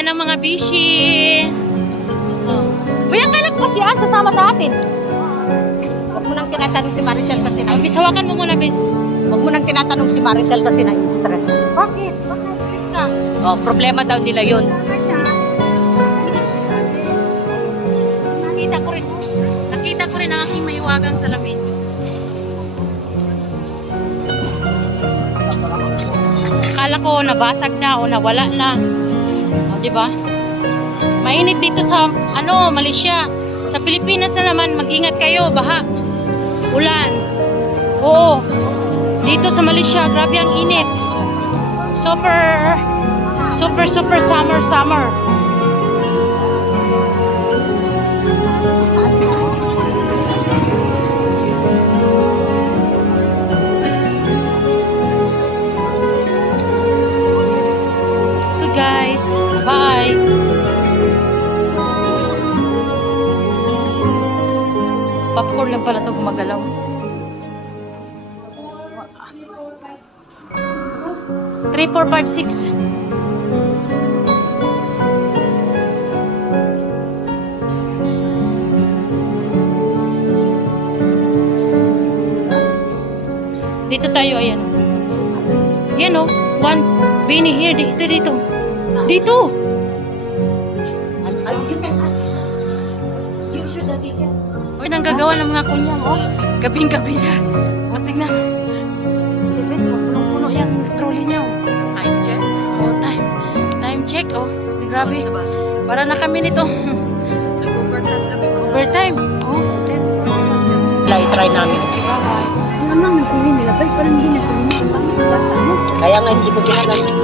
Ayan ang mga bishi. May anak pa si Ann sasama sa atin. Huwag mo nang tinatanong si Maricel kasi Bis, hawakan mo muna, bis. Huwag mo nang tinatanong si Maricel kasi na-stress. Bakit? Bakit na-stress ka? Oh, problema daw nila yun. Nakita ko rin ang aking mahiwagang salamin. Akala ko nabasag na o nawala na. O, diba? Mainit dito sa, Malaysia. Sa Pilipinas na naman, mag-ingat kayo. Baha. Ulan. Oo. Dito sa Malaysia, grabe ang init. Super summer. Guys, bye. Popcorn lang pala ito gumagalaw. 3, 4, 5, 6. Dito tayo, ayan. Yan o. 1. Bini, here. Dito. Dito! You can ask. You should have taken. Uy, nang gagawa ng mga kunyang, oh. Gabing-gabi na. O, tignan. Si Bes, puno-puno yung trolley niya, oh. Time check? Oh, time check, oh. Grabe. Para na kami nito. Nag-overtime kami. Overtime, oh. Try namin. Ang naman sili nila, Bes, parang hindi na sili. Kaya nga hindi ko ginagamit.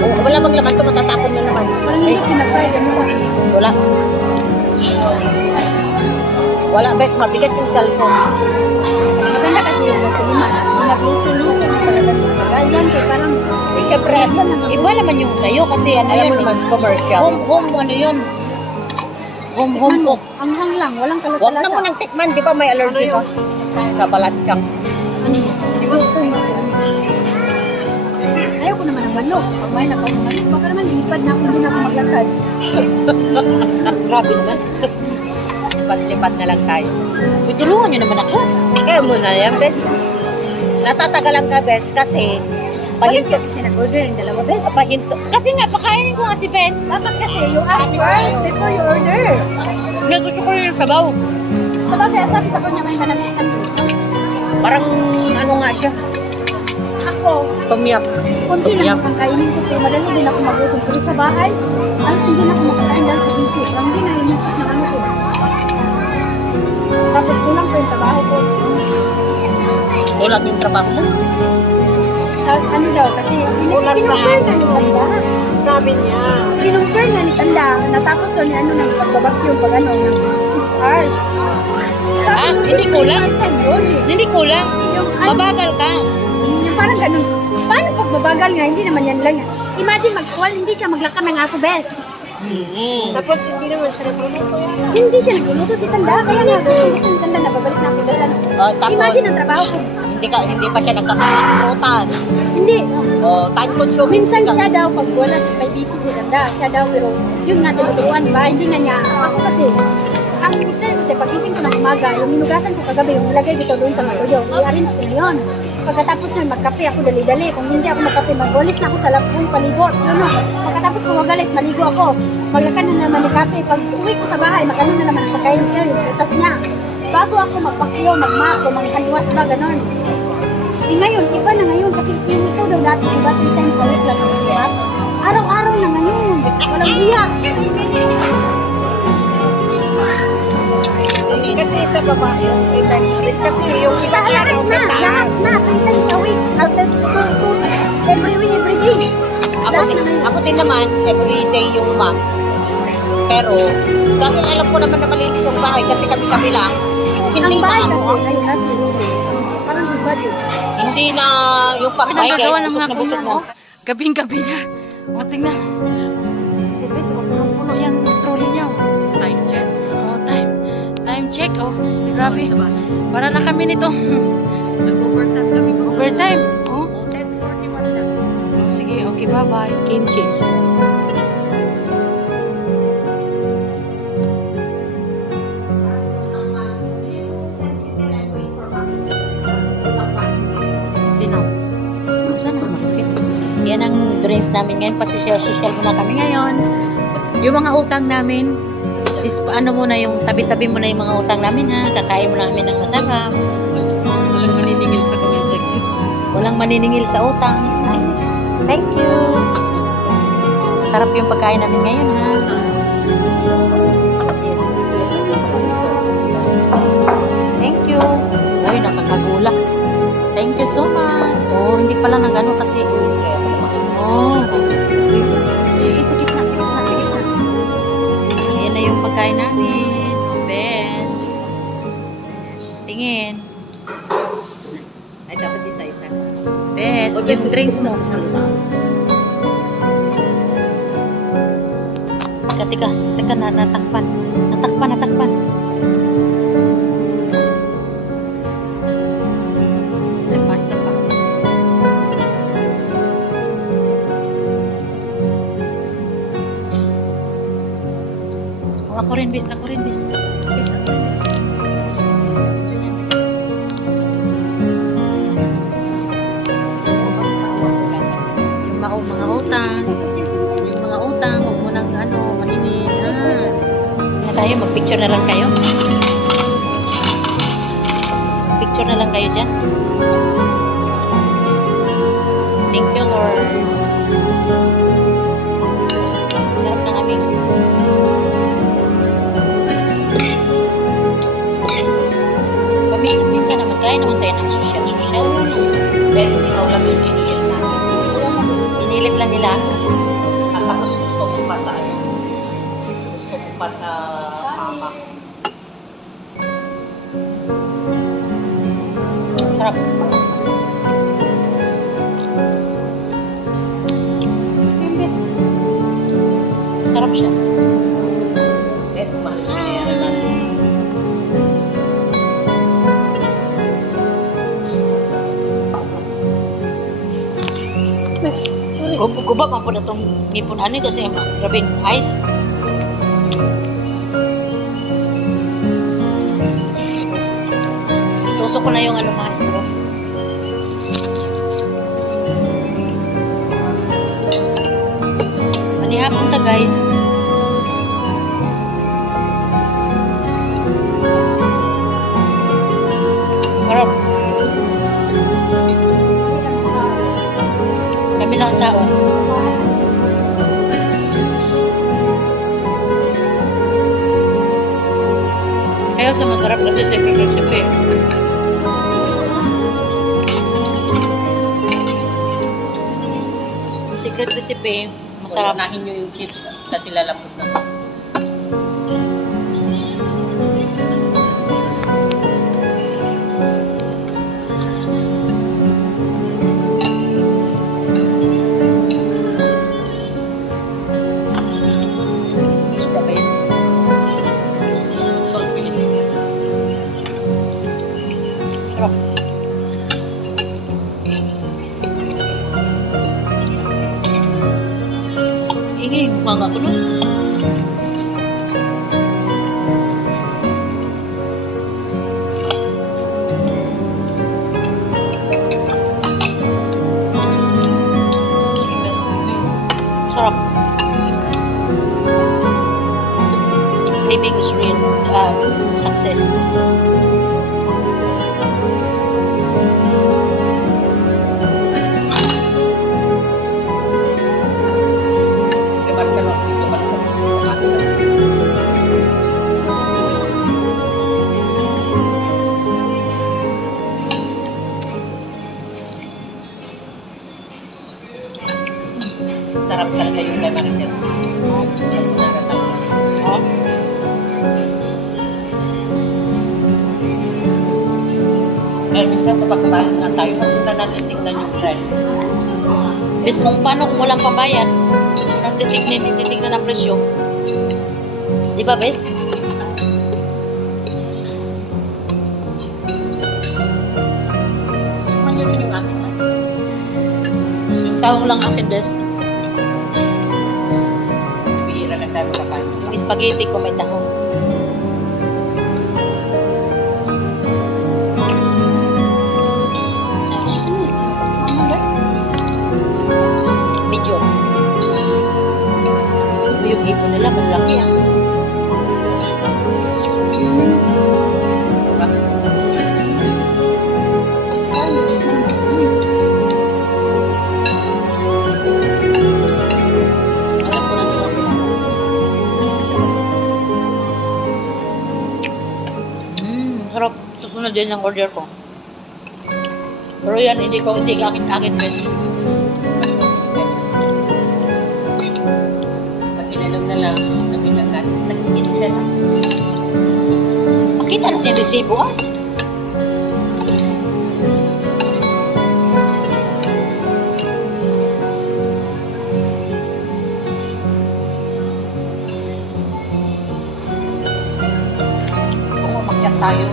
Wala bang laman ito, matatapon na naman. Parang hindi sinapay, Wala. Wala, Bes, mabigat yung cellphone. Maganda kasi yung nasa lima. Nagluto-luto sa lagan ng pagayan. Kaya parang, Siyempre, iba naman yung sayo kasi alam mo naman, commercial. Home, home cook. Ang lang, walang Huwag kalasa-lasa. na mo ng tikman, di ba may allergy ka? Sa balatsyang. Ayaw ko naman ng manok. Pag may nakamanok, baka naman lilipad na ako, hindi na ako maglakad. Grabe naman. Lipat na lang tayo. Tulungan niyo naman ako. Kaya mo na yan, Bes. Natatagalan ka, Bes, kasi Bakit kasi nag-order yung dalawa, Bes? pahinto. Kasi nga, pakainin ko nga si Bes. Dapat kasi you ask first before you order. Gusto ko yung sabaw. Sabagay, sabi sa kanya may manamistan. Parang ano nga siya. Ako, Tumyap. konti lang ang kainin ko kasi madali din ako magutom. Pero sa bahay, alam hindi na ako makakain dahil sa busy. Ang hindi na inisip ng ano ko. Tapos kulang ko yung trabaho ko. Kulang yung trabaho mo. Ano daw, kasi Kulang sa kinumper na ni Tanda. Sabi niya. Kinumper na ni Tanda. Natapos to ni ano ng pagbabakyong pag ano, ng 6 hours. Hindi kulang? Hindi kulang. Mabagal ka. Yung parang ganun. Paano pag mabagal nga, hindi naman yan lang. Imagine hindi siya maglakad ng aso, Bes. Tapos hindi naman siya nagluluto. Hindi siya nagluluto si Tanda. Kaya nga, gusto ni Tanda na babalik na ako dahil. Tapos, Imagine ang trabaho ko. hindi pa siya nagkakaroon ng prutas. Hindi. Time consuming. Minsan siya daw, pag wala, may busy si Tanda. Siya daw, pero yun nga, tinuturuan ba? Hindi na niya. Ako kasi, ang mister kasi, pagising ko ng umaga, yung hinugasan ko kagabi, yung nilagay dito doon sa matuyo. I-arrange ko na yun. Pagkatapos nyo, magkape ako dali-dali. Kung hindi ako magkape, magwalis na ako sa labong paligo. Yun no. Pagkatapos ko magalis, maligo ako. Maglakad na naman ng kape. Pag uwi ko sa bahay, magano na naman ang pagkain sir, yung putas niya. Bago ako magpakyo, magmako, maghanwas ba, ganon. Eh ngayon, iba na ngayon kasi yung ikaw daw dati, iba 3 times a week lang ang buhat. Araw-araw na ngayon. Walang biyak. Kasi sa babae, kasi yung iba Lahat na, 3 times a week. Every week, every day. Ako din naman, everyday yung mom. Pero, dahil alam ko naman na malinis yung bahay kasi kami lang, hindi Ang na bahay ano, kasi, ngayon na si Lulu. Parang iba din. hindi na yung pagkain Nagagawa ng busog mga na busog kunyang, na. oh. Gabing-gabi na. O, tingnan. Si Bes, puno-puno yung trolley niya, oh. Time check. Oh, time check, oh. Grabe. Para na kami nito. Nag-overtime kami. Overtime. Oh. 10:41 lang. Sige, okay. Okay, bye-bye. Game cheese. Sino? Saan na si Marisit? Yan ang drinks namin ngayon. Pasosyal-sosyal muna kami ngayon. Yung mga utang namin, ano muna yung tabi-tabi mo na yung mga utang namin ha. Kakain mo namin ng masarap. Walang maniningil sa comment section. Walang maniningil sa utang. Ay, thank you. Sarap yung pagkain namin ngayon ha. Yes. Thank you. Uy, nakakagulak. Thank you so much. Oh, hindi pala nang gano'n kasi. Oh. Eh, sige na. Yan na yung pagkain namin. Best. Tingin. Ay, dapat isa-isa. Best. Yung drinks mo. Teka, natakpan. Natakpan. Isa pa. Ako rin, bis. Yung mga utang, huwag mo nang maninin. Tayo, mag-picture na lang kayo. Picture na lang kayo dyan. Thank you, Lord. Sarap ng aming. Paminsan-minsan naman, kaya naman tayo ng social. Pero ikaw lang yung pinilit namin. Pinilit lang nila. At tapos gusto ko pa sa ano. Gusto ko pa sa mama. Sarap. Sarap siya. Yes, mahal na kaya natin. Guba pa po na itong ngipunan kasi grabing ice. Tusok ko na yung mga straw. Manihapon ka guys. Harap. Kami lang ang tao. Kaya sa masarap kasi secret recipe. Secret recipe, masarap. Unahin nyo yung chips kasi lalapot na. Gusto ba yun? Salt Philippine. Sarap. Ingay, mga ko no? Sarap. Living is real success. Sarap talaga yung kay Maricel. Kaya minsan kapag kumain nga tayo, magpunta natin tingnan yung price. Bis kung paano kung walang pambayad, anong titignan ang presyo. Di ba, bes? Ano yung akin? Yung tawag lang akin, bes. spaghetti ko may tahong. Medyo. Yung ipon nila, malaki ah. Sarap. Susunod din ang order ko. Pero yan, hindi akit-akit din. Pag pinalog na lang, sabi lang ka, nag-insa lang. Makita natin yung resibo ah. Kung umakyat tayo,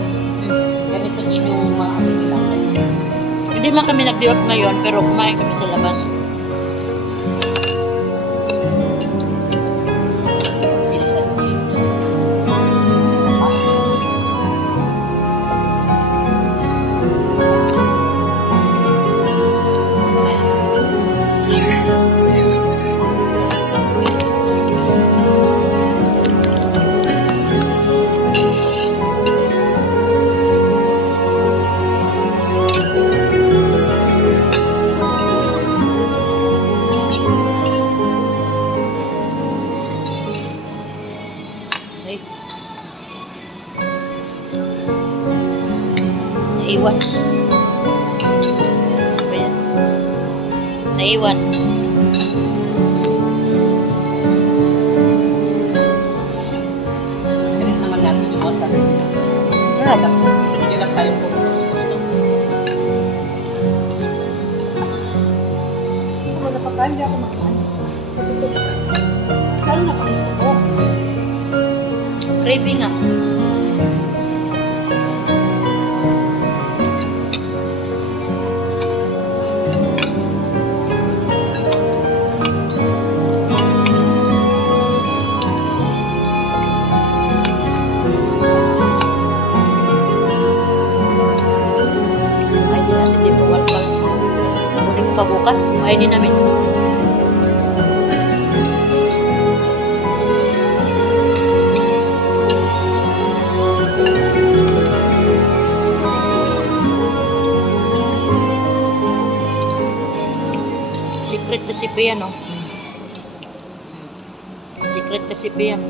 ganito din yung mga ano nila. Hindi man kami nag-diot ngayon, pero kumain kami sa labas. Fish and chips. Ay. Naiwan. Ayan. Naiwan. Ganit naman natin yung mga sarili. Hindi lang tayo pumuntos gusto. Kung napakain, hindi ako makain. Lalo na kami sa ko. Craving ah. Ay, di natin din bawal pa. Kunin pa bukas. Ay, di namin. Secret recipe yan, oh. Secret recipe yan.